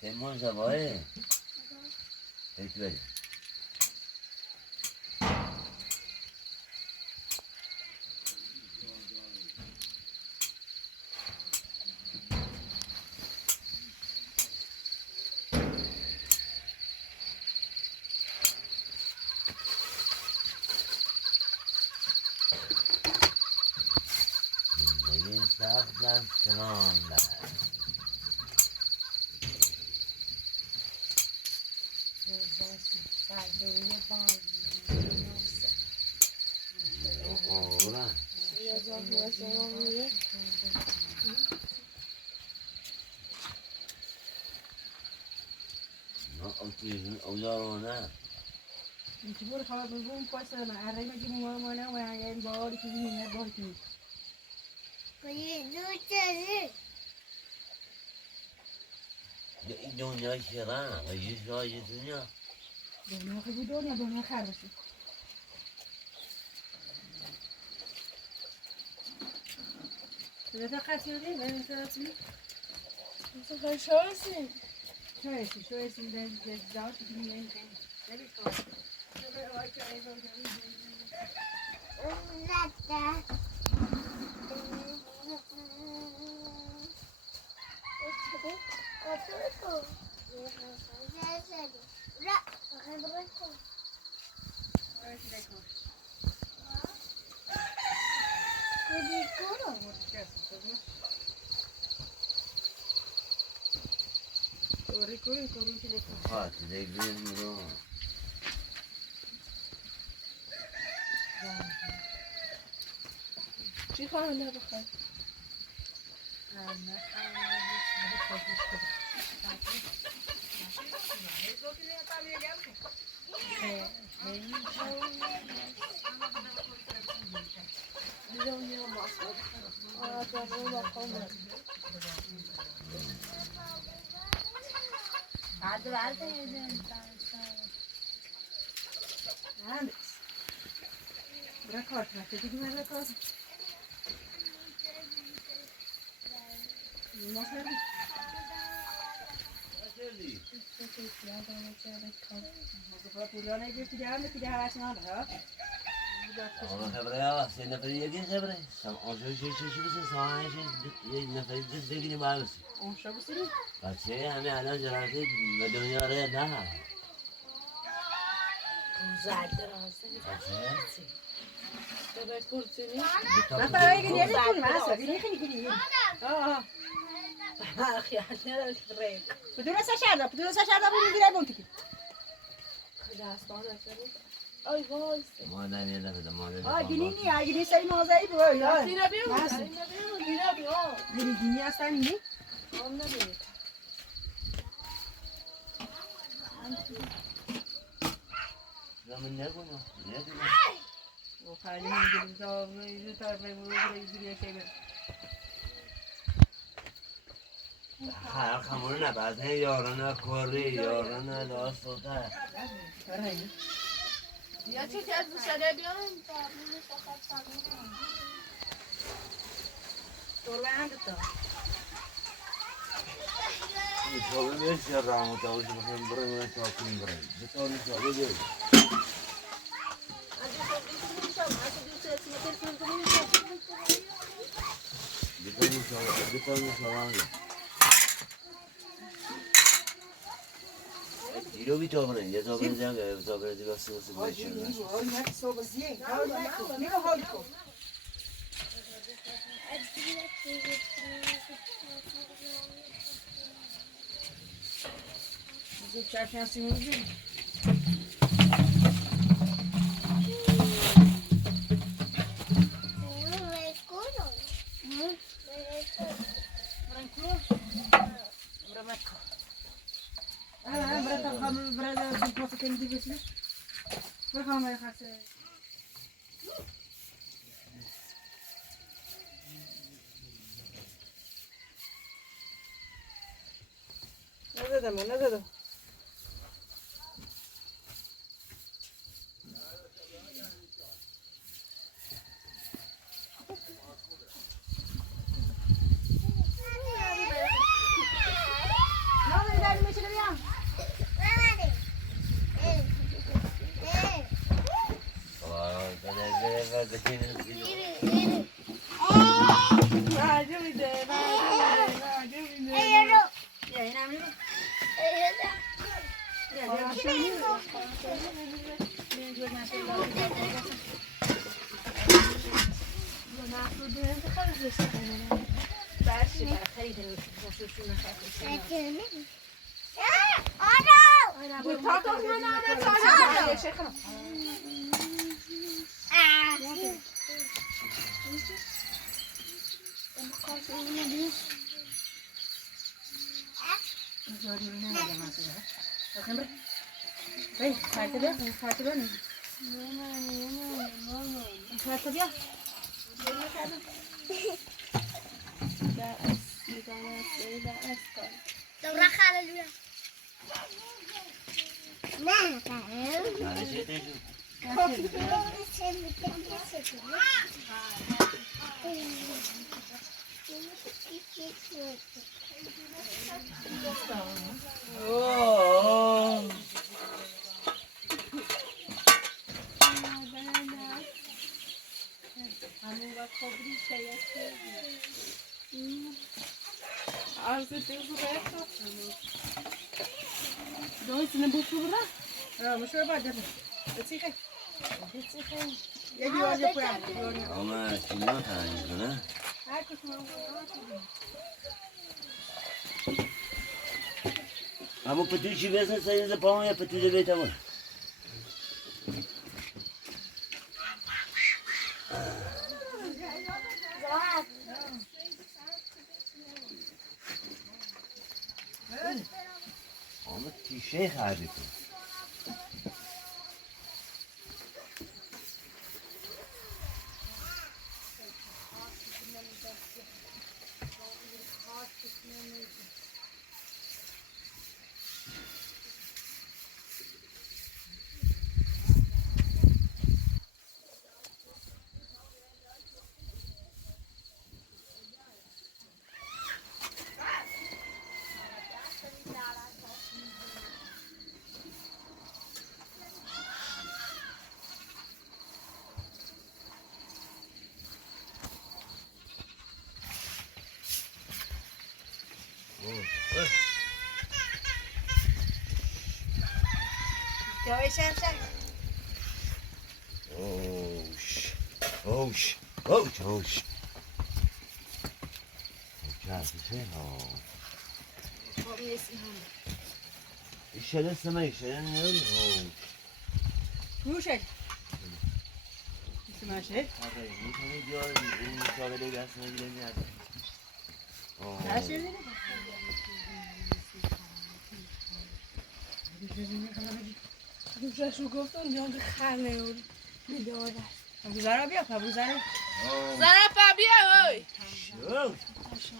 Temos a boia? Tem que ver. Sağdan sınavlar. Ora. No, ocağına. Mecbur kalau belum puasa nak hari lagi mana yang bawa di sini nak bawa di sini. Dünya şira, yüzü dünya. Dunia kebudunya dunia harus. Sudah kasih ni, mana kasih? Sudah şöyle. Şöyle dan jauh sini yang kan. Jadi kau. Ha, size bilmiyorum. چی خواهم نبخواه؟ Record, nanti gimana record? Nasıl? Pulaunya dia tidak harus nada. Ama kabraya, sen neferi yedin kabraya. Sen onca şey sana şey neferi destekini bağlısın. Onşa bu seni. Kaçı hemi alan jarate medeni araya daha. Güzeldir aslında. Kaçı? Bebek kurtunu. Ben para gidiyor musun? Masa, biri kan gidiyor. Ah. Ah ya, ne rek. Pedula saçada bunu direkt montik. Klas bana söyle. Ay vay. Maden yedi de maden. Ah, gini ni, gini say mazayı bu ya. Sina bir mi? Sina bir mi? Bila bir o. Gini dünya sen ni? Anladım. Zaman ne bunu? Ne diyor? O kalbini gidip de yüzü tarafı buraya yürüyor şey böyle. Ha, kamuruna bazen yarına kori, yarına da soda. Karayı. Ya çek az dışarıya bir an. Torban da. Problem yok ya ramu tahu cuma kan berang talking berang. Betul ni tak boleh. Betul ni sawan. Dilo bir coba ni, ya coba ni jangan, coba ni juga susah macam ni. Olha que sobazinho, calma, nem o rolo. Bu çarşıya sığınca. Berapa kamu berada di pos kendi bisnis? Berapa kamu kasih? نزدم اما چینا تنگ کنه اما پتو چی بسن سایز پاهم یا پتو ده بیتا بود اما تیشه خرده کن اوش اوش اوش اوش چه ها ایشه دست من ایشه نمیدونی روشه سماشه آره میتونی بیار این مشاغله دست نگیره نیاده داشته دوشاشو گفتم جان خاله اون میداره بوزارا بیا بوزارا زنه بیا اوی شو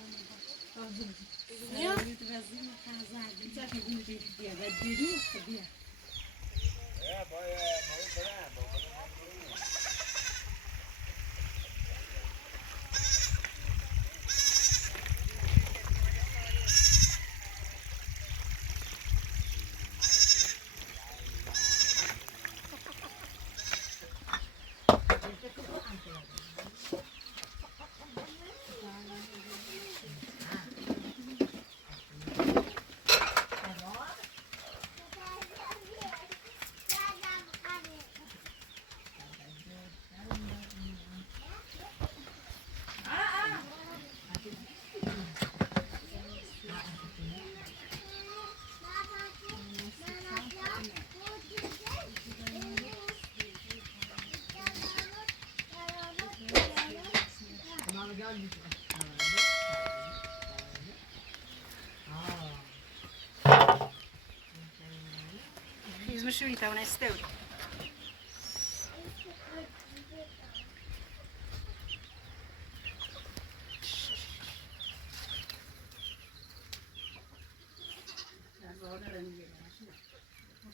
Izmišljujte, ona je stevna.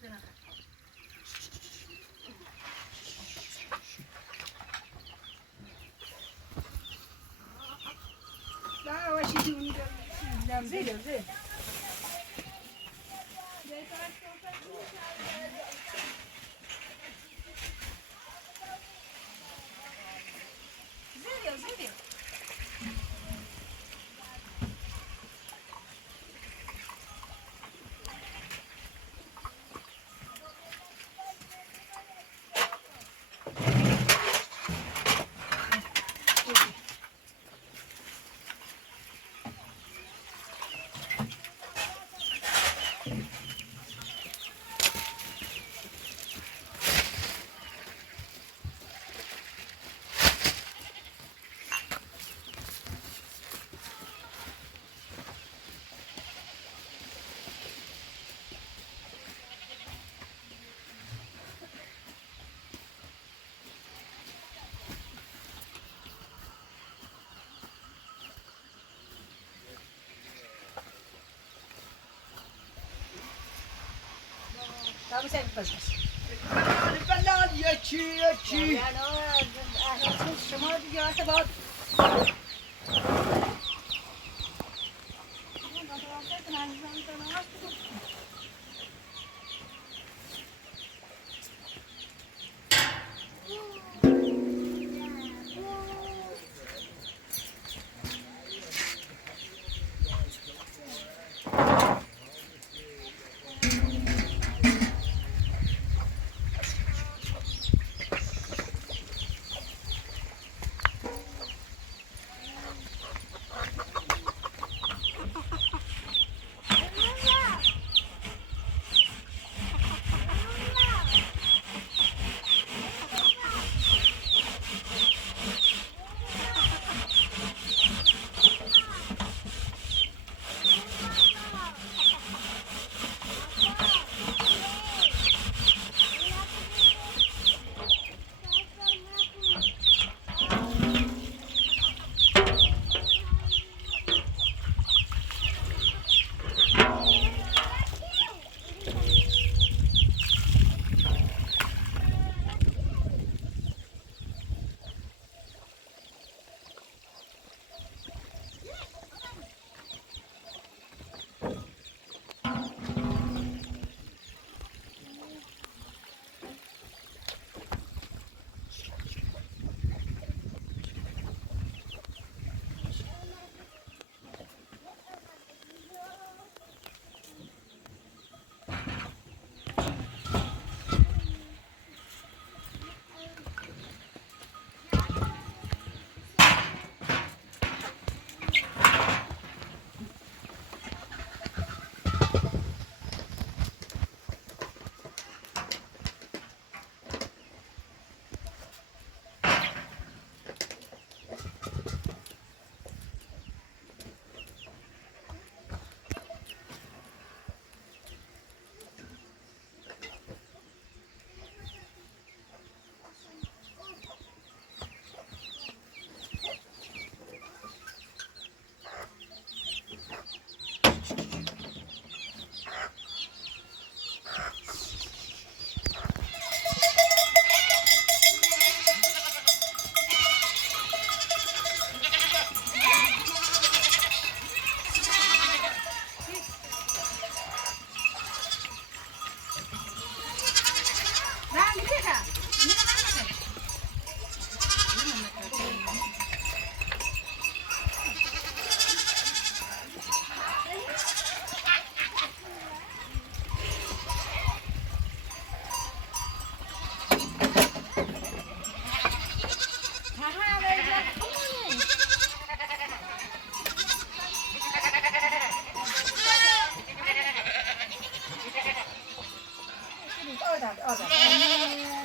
Daha o şimdi onu zile. Zile. Kamu saya paspas. Balad yachi. Ya no, semua dia sebab.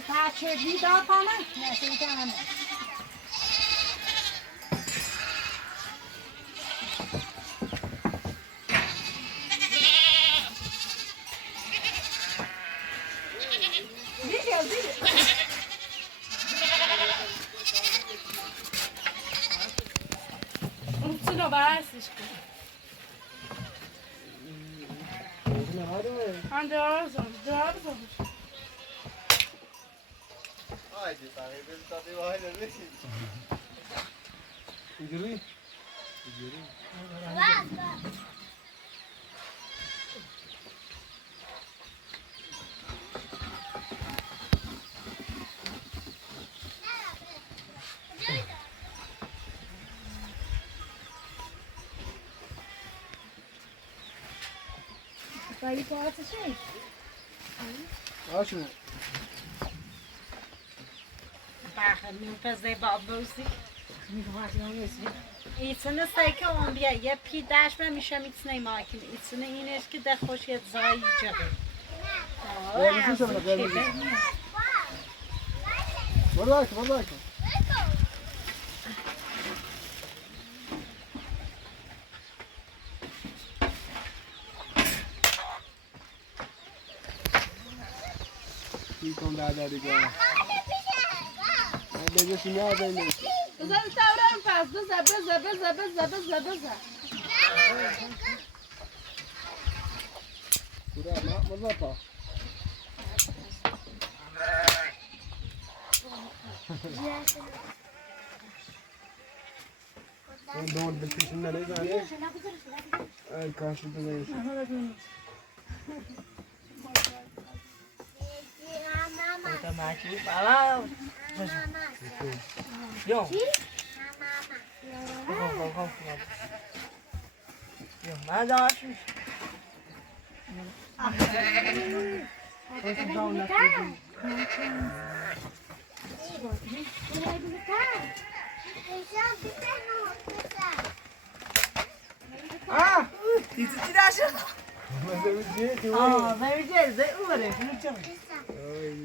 Ta çekli daha falan. Neyse bir tane. Utsuna basi. Hadi Han drar så. Haydi takip tabii var öyle. اینجوری Vai para essa cheia. آشنا بخیر پزه بابوسی Não, esse. ایتونه سایکه اون بیا یه پی دشت میشه میتونه ماکین ایتونه اینش که در خوشیت زایی جبه برو کن بعد دیگه بجاسی نه بینه بزن تورم پس بزن. برو ما مزاپا اون دور بکشون نریزانه کاشی بزنیش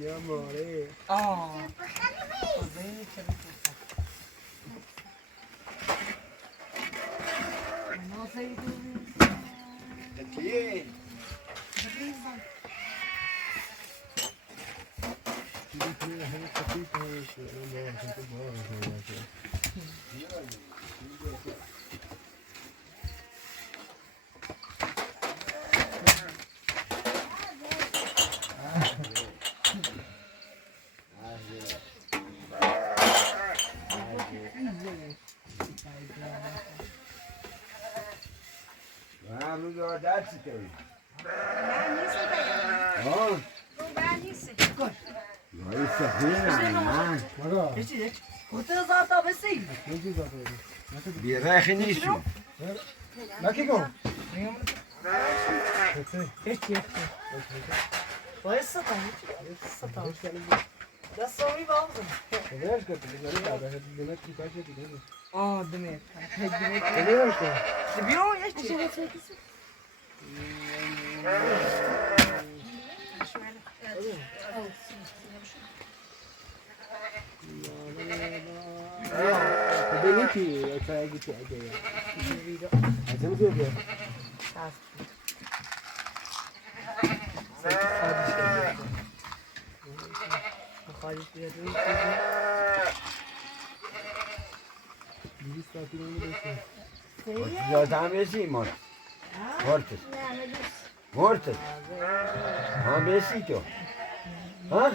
یا ماره Aqui. Vamos jogar esse teu. Oh. Isso bir rehinişi. لکی کن دیگرش کرد دیگری بعد از دیگه کی کاری دیگه دیگرش کرد دیگه کی اچای کی اگه از اون دیگه Ya tam esi mor. Mortes. Mortes. Ha besito. Ha?